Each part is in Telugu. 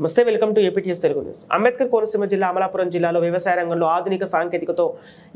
నమస్తే, welcome to APTS Telugu news. Ambedkar Konaseema జిల్లా అమలాపురం జిల్లాలో వ్యవసాయ రంగంలో ఆధునిక సాంకేతికతో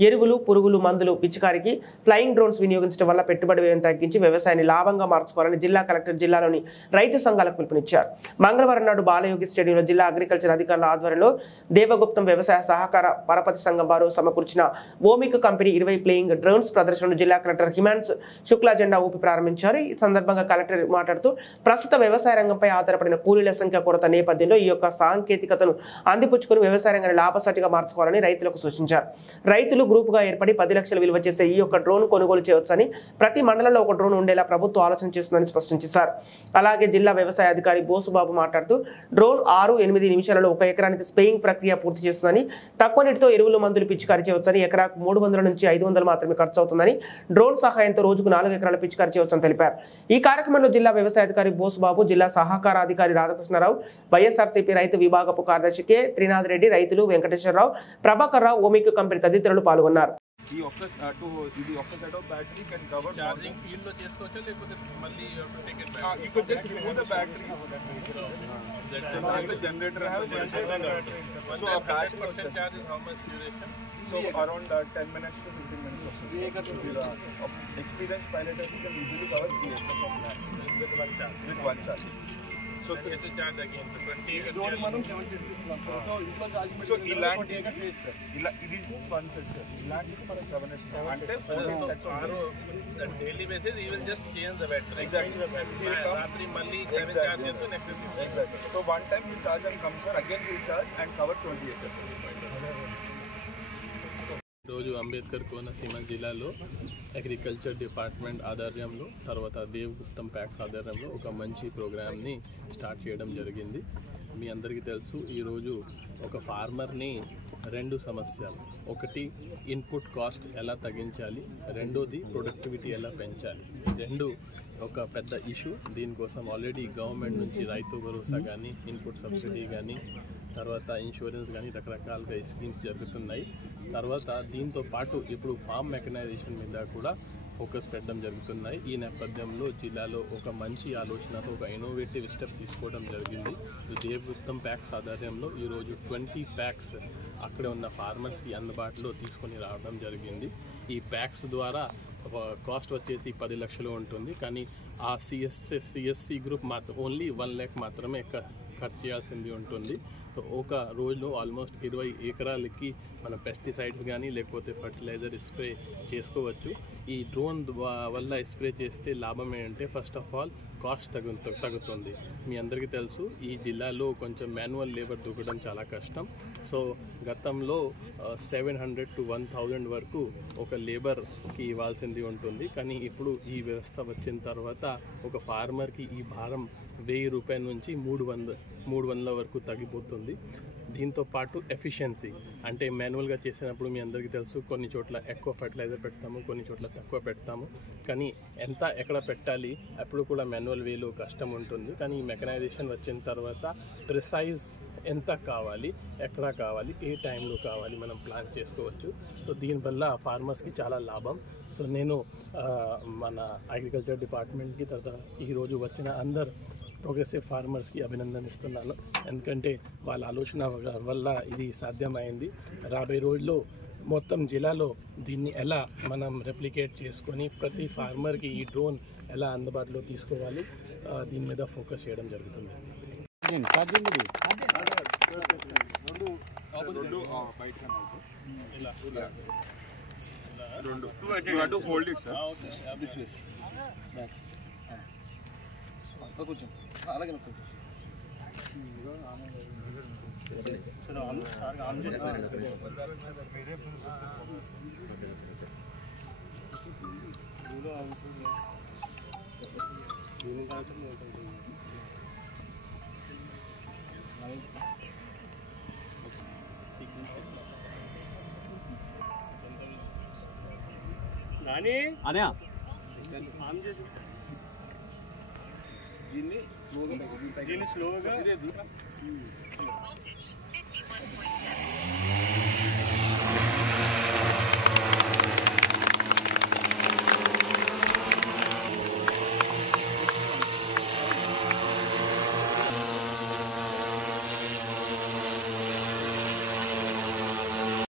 ఎరువులు, పురుగులు మందులు పిచికారికి ఫ్లయింగ్ డ్రోన్స్ వినియోగించడం వల్ల పెట్టుబడి వ్యయం తగ్గించి వ్యవసాయాన్ని లాభంగా మార్చుకోవాలని జిల్లా కలెక్టర్ జిల్లాలోని రైతు సంఘాలకు పిలుపునిచ్చారు. మంగళవారం నాడు బాలయోగి స్టేడియంలో జిల్లా అగ్రికల్చర్ అధికారుల ఆధ్వర్యంలో దేవగుప్తం వ్యవసాయ సహకార పరపతి సంఘం వారు సమకూర్చిన ఓమిక్ కంపెనీ 20 ఫ్లయింగ్ డ్రోన్స్ ప్రదర్శనను జిల్లా కలెక్టర్ హిమాన్స్ శుక్లా జెండా ఊపి ప్రారంభించారు. ఈ సందర్భంగా కలెక్టర్ మాట్లాడుతూ ప్రస్తుత వ్యవసాయ రంగంపై ఆధారపడిన కూలీల సంఖ్య కొరత నేపథ్యంలో ఈ యొక్క సాంకేతికతను అందిపుచ్చుకుని వ్యవసాయ రంగాన్ని లాభసాటిగా మార్చుకోవాలని రైతులకు సూచించారు. రైతులు గ్రూపుగా ఏర్పడి 10 లక్షల విలువ చేసే ఈ యొక్క డ్రోన్ కొనుగోలు చేయవచ్చని, ప్రతి మండలంలో ఒక డ్రోన్ ఉండేలా ప్రభుత్వం ఆలోచన చేస్తుందని స్పష్టం చేశారు. అలాగే జిల్లా వ్యవసాయ అధికారి బోసుబాబు మాట్లాడుతూ డ్రోన్ 6-8 నిమిషాలలో 1 ఎకరానికి స్ప్రేయింగ్ ప్రక్రియ పూర్తి చేస్తుందని, తక్కువ నీటితో ఎరువులు మందులు పిచికారీ చేయవచ్చని, ఎకరాకు 300 నుంచి 500 మాత్రమే ఖర్చు అవుతుందని, డ్రోన్ సహాయంతో రోజుకు 4 ఎకరాల పిచికారీ చేయవచ్చని తెలిపారు. ఈ కార్యక్రమంలో జిల్లా వ్యవసాయ అధికారి బోసుబాబు, జిల్లా సహకార అధికారి రాధాకృష్ణరావు, వైఎస్ఆర్సీపీ రైతు విభాగపు కార్యదర్శి కె త్రినాథ్ రెడ్డి, రైతులు వెంకటేశ్వరరావు, ప్రభాకర్ రావు, ఓమిక్ కంపెనీ తదితరులు పాల్గొన్నారు. ఇది ఒక్క set of battery can cover charging field లో చేసుకోవచ్చా లేకపోతే మళ్ళీ you could just remove the battery దాంట్లో జనరేటర్ హ్యావ్ జనరేటర్ సో ఆ battery charge is how much duration so around 10 minutes to 15 minutes వస్తుంది. Experience pilot can easily cover with one charge. So it's a charge again so 20 drone మనం 70 తీసుకున్నాం. సో ఇంట్లో ఛార్జింగ్ సో ఇలాంటి ఇది వన్ సెట్ సార్, ఇలాంటిది మనం 7 ఇస్తాం. అంటే daily basis you will just change the battery. Exactly రాత్రి మళ్ళీ 7 చార్జ్ చేస్తే next exactly. So one time you charge and come sir again you charge and cover 20 acres. రోజు అంబేద్కర్ కోనసీమ జిల్లాలో అగ్రికల్చర్ డిపార్ట్మెంట్ ఆధ్వర్యంలో తర్వాత దేవగుప్తం ప్యాక్స్ ఆధ్వర్యంలో ఒక మంచి ప్రోగ్రామ్ని స్టార్ట్ చేయడం జరిగింది. మీ అందరికీ తెలుసు, ఈరోజు ఒక ఫార్మర్ని 2 సమస్యలు, ఒకటి ఇన్పుట్ కాస్ట్ ఎలా తగ్గించాలి, రెండోది ప్రొడక్టివిటీ ఎలా పెంచాలి, 2 ఒక పెద్ద ఇష్యూ. దీనికోసం ఆల్రెడీ గవర్నమెంట్ నుంచి రైతు భరోసా కానీ, ఇన్పుట్ సబ్సిడీ కానీ, తర్వాత ఇన్సూరెన్స్ కానీ రకరకాలుగా స్కీమ్స్ జరుగుతున్నాయి. తర్వాత దీంతో పాటు ఇప్పుడు ఫార్మ్ మెకనైజేషన్ మీద కూడా ఫోకస్ పెట్టడం జరుగుతున్నాయి. ఈ నేపథ్యంలో జిల్లాలో ఒక మంచి ఆలోచనతో ఒక ఇన్నోవేటివ్ స్టెప్ తీసుకోవడం జరిగింది. దేవగుప్తం ప్యాక్స్ ఆధ్వర్యంలో ఈరోజు 20 ప్యాక్స్ అక్కడ ఉన్న ఫార్మర్స్కి అందుబాటులో తీసుకొని రావడం జరిగింది. ఈ ప్యాక్స్ ద్వారా కాస్ట్ వచ్చేసి 10 లక్షలు ఉంటుంది, కానీ ఆ సిఎస్సి గ్రూప్ మాత్రం ఓన్లీ 1 lakh మాత్రమే ఖర్చు చేయాల్సింది ఉంటుంది. ఒక రోజులో ఆల్మోస్ట్ 20 ఎకరాలకి మనం పెస్టిసైడ్స్ కానీ లేకపోతే ఫర్టిలైజర్ స్ప్రే చేసుకోవచ్చు. ఈ డ్రోన్ వల్ల స్ప్రే చేస్తే లాభం ఏంటంటే ఫస్ట్ ఆఫ్ ఆల్ కాస్ట్ తగ్గుతుంది. మీ అందరికీ తెలుసు, ఈ జిల్లాలో కొంచెం మాన్యువల్ లేబర్ దొరకడం చాలా కష్టం. సో గతంలో 700 to 1000 వరకు ఒక లేబర్కి ఇవ్వాల్సింది ఉంటుంది, కానీ ఇప్పుడు ఈ వ్యవస్థ వచ్చిన తర్వాత ఒక ఫార్మర్కి ఈ భారం 1000 రూపాయల నుంచి 300 వరకు తగ్గిపోతుంది. దీంతో పాటు ఎఫిషియన్సీ అంటే మాన్యువల్గా చేసినప్పుడు మీ అందరికీ తెలుసు, కొన్ని చోట్ల ఎక్కువ ఫర్టిలైజర్ పెడతాము, కొన్ని చోట్ల తక్కువ పెడతాము, కానీ ఎక్కడ పెట్టాలి అప్పుడు కూడా మాన్యువల్ వేలో కష్టం ఉంటుంది. కానీ ఈ మెకనైజేషన్ వచ్చిన తర్వాత ప్రిసైజ్ ఎంత కావాలి, ఎక్కడ కావాలి, ఏ టైంలో కావాలి మనం ప్లాన్ చేసుకోవచ్చు. సో దీనివల్ల ఫార్మర్స్కి చాలా లాభం. సో నేను మన అగ్రికల్చర్ డిపార్ట్మెంట్కి తర్వాత ఈరోజు వచ్చిన అందరు ప్రోగ్రెసివ్ ఫార్మర్స్కి అభినందనిస్తున్నాను, ఎందుకంటే వాళ్ళ ఆలోచన వల్ల ఇది సాధ్యమైంది. రాబోయే రోజుల్లో మొత్తం జిల్లాలో దీన్ని ఎలా మనం రెప్లికేట్ చేసుకొని ప్రతి ఫార్మర్కి ఈ డ్రోన్ ఎలా అందుబాటులో తీసుకోవాలి దీని మీద ఫోకస్ చేయడం జరుగుతుంది. అలాగే అనయా దీన్ని స్లోగా